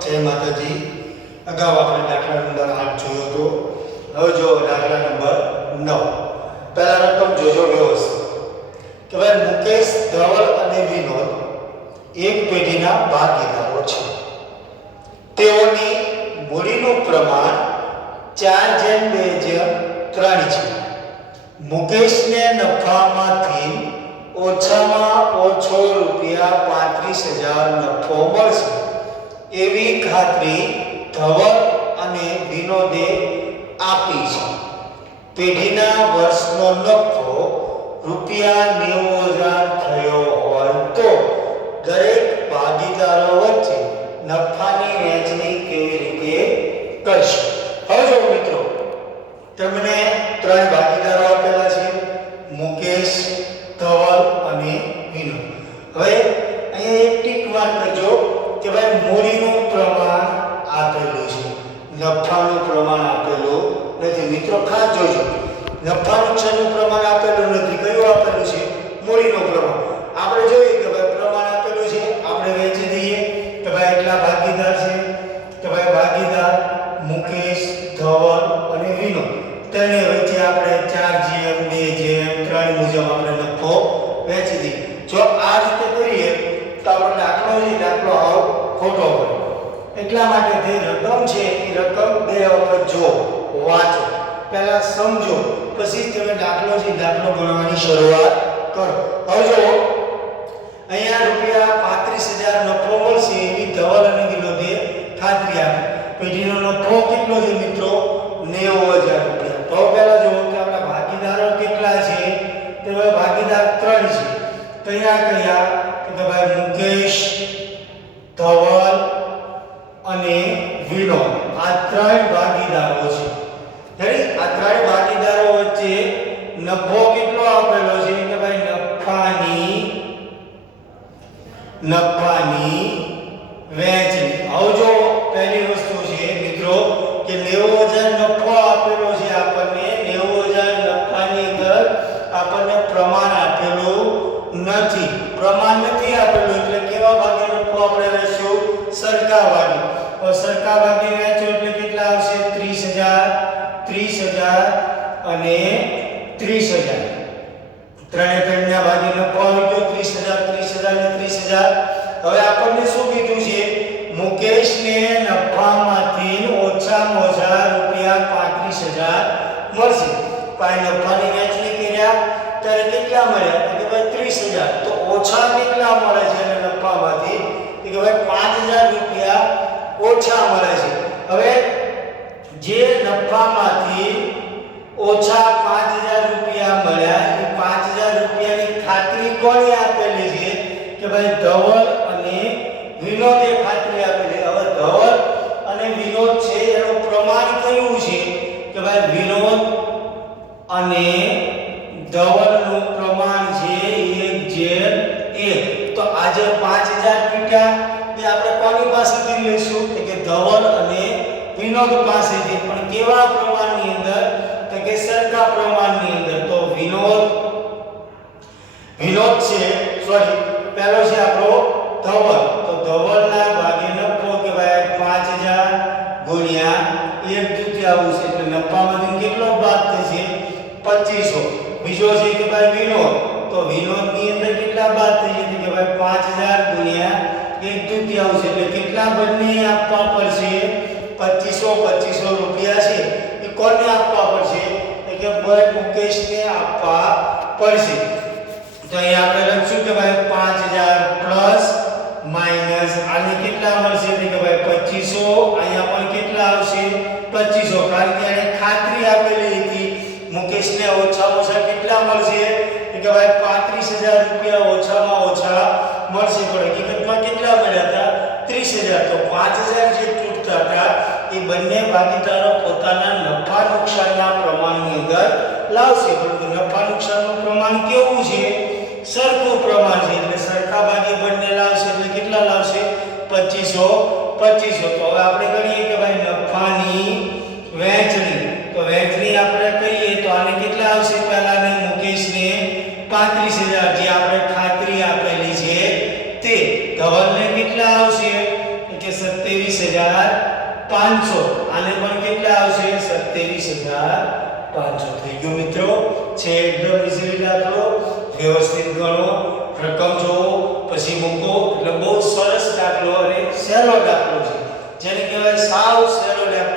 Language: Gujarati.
જય માતાજી। અગાઉ આપણે દાખલા નંબર 8 જોયો હતો। હવે જો દાખલા નંબર 9। પહેલા રકમ જોજો વ્યવસ્થિત કે ભાઈ મુકેશ, ધવલ અને વિનોદ એક પેઢીના ભાગીદારો છે। તેઓની મૂડીનું પ્રમાણ 4:2:3 છે। મુકેશને નફામાંથી ઓછામાં ઓછો ₹35,000 નફો મળશે એવી ખાતરી ધવલ અને વિનોદે આપી છે। પેઢીના વર્ષનો નફો ₹90,000 થયો હોય તો દરેક ભાગીદારો વચ્ચે નફાની વહેંચણી કેવી રીતે કરશે? હવે જો મિત્રો, તમને ત્રણ ભાગીદારો આપેલા છે, મુકેશ, ધવલ અને વિનોદ। હવે અહીંયા એક ટીક માર્ક કરજો કે ભાઈ મૂડીનું પ્રમાણ આપેલું છે, નફાનું પ્રમાણ આપેલું નથી। મિત્રો ખાસ જોજો, નફા નુકસાનનું પ્રમાણ આપેલું નથી। કયું આપેલું છે? મૂડીનું પ્રમાણ। આપણે જોઈએ કે ભાઈ પ્રમાણ આપેલું છે, આપણે વહેંચી દઈએ કે ભાઈ એટલા ભાગીદાર છે, કે ભાઈ ભાગીદાર મુકેશ, ધવલ અને વિનોદ, તેને વચ્ચે આપણે 4:2:3 મુજબ આપણે નફો વહેંચી દઈએ। જો આ રીતે કરીએ તો આપણો દાખલો આવ ખોટો પડે। એટલા માટે જે રકમ છે એ રકમ બે વખત જો વાંચો, પહેલા સમજો, પછી તમે દાખલો ગણવાની શરૂઆત કરો। હવે જો અહીંયા ₹35,000 નફો મળશે એવી ધવલ અને વિનોદે ખાતરી આપી। પેઢીનો નફો કેટલો છે મિત્રો? ₹90,000। તો પહેલા જો કે આપણા ભાગીદારો કેટલા છે? તો ભાગીદાર 3 છે। કયા તો ભાઈ મુકેશ, ધવલ અને વિનોદ, આ ત્રણ ભાગીદારો છે। રેડી? આ ત્રણ ભાગીદારો વચ્ચે નફો કેટલો આપેલો છે? કે ભાઈ નફાની વહેંચણી। હવે જો પહેલી વસ્તુ છે મિત્રો કે 90,000 નફો આપેલો છે આપણને। 90,000 નફાની અંદર આપણને પ્રમાણ આપેલું નથી। પ્રમાણ નથી આપેલું એટલે કેવા ભાગે નફો આપણે વહેંચશું? સરખા ભાગે। તો સરખા ભાગે વહેંચો એટલે કેટલા આવશે? 30,000 અને 30,000। ત્રણે ત્રણના ભાગે નફો આવી ગયો 30,000 અને 30,000। હવે આપણને શું કીધું છે? મુકેશને નફામાંથી ઓછામાં ઓછા ₹35,000 મળશે। પાઈ નફાની વહેંચણી કર્યા ત્યારે કેટલા મળ્યા? તો કે ભાઈ 30,000। તો ઓછા કેટલા મળે છે અને નફામાંથી? તો કે ભાઈ ₹5,000 ઓછા મળે છે। હવે જે નફામાંથી ઓછા ₹5,000 મળ્યા, એ ₹5,000 ની ખાતરી કોણે આપેલી છે? કે ભાઈ ધવલ અને વિનોદે ખાતરી આપેલી। હવે ધવલ અને વિનોદ છે એનું પ્રમાણ કયું છે? કે ભાઈ વિનોદ અને ધવલનું પ્રમાણ છે 1:1। તો આજે 5,000 પીટા એ આપણે કોની પાસેથી લઈશું? તો કે ધવલ અને વિનોદ પાસેથી। પણ કેવા પ્રમાણની અંદર? તો કે સરખા પ્રમાણની અંદર। તો વિનોદ છે, સોરી, પહેલો છે આપણો ધવલ। તો ધવલના ભાગે નફો કે ભાઈ 5,000 ગુણ્યા 1/2 છે એટલે નફામાંથી કેટલો ભાગ થશે? 2500। બીજો છે કે ભાઈ વિનોદ, તો વિનોદની અંદર કેટલા ભાગ થશે? કે ભાઈ 5,000 ગુણ્યા 1/2 છે એટલે કેટલા બંને આપવા પડશે? 2500 છે એ કોને આપવા પડશે? કે ભાઈ મુકેશને આપવા પડશે। તો અહીં આપણે લખશું કે ભાઈ 5,000 પ્લસ માઈનસ આને કેટલા મળશે? કે ભાઈ 2500। અહીંયા પણ કેટલા આવશે? 2500, કારણ કે એને ખાતરી આપેલી હતી મુકેશને ઓછામાં ઓછા કેટલા મળશે? કે ભાઈ ₹35,000 ઓછામાં ઓછા મળશે। પણ હકીકતમાં કેટલા મળ્યા હતા? 30,000। તો 5,000 જે તૂટતા હતા એ બંને ભાગીદારો પોતાના નફા નુકસાનના પ્રમાણની અંદર લાવશે। પરંતુ નફા નુકસાનનું પ્રમાણ કેવું છે? સરખું પ્રમાણ છે એટલે સરખા ભાગે બંને લાવશે એટલે કેટલા લાવશે? 2500। તો હવે આપણે ગણીએ કે ભાઈ નફાની વહેંચણી। તો વહેંચણી આપણે કહીએ તો આને કેટલા આવશે? પહેલાને મુકેશને 35,000 જે આપણે ખાતરી આપેલી છે તે, ધવલને કેટલા આવશે? કે 27,000 23500 આને પણ કેટલા આવશે 27500 થઈ ગયું મિત્રો છે એકદમ ઈઝી દાખલો વ્યવસ્થિત ગણો રકમ જોવો પછી મૂકો એટલે બહુ સરસ દાખલો અને સહેલો દાખલો છે જેને કહેવાય સાવ સહેલો દાખલો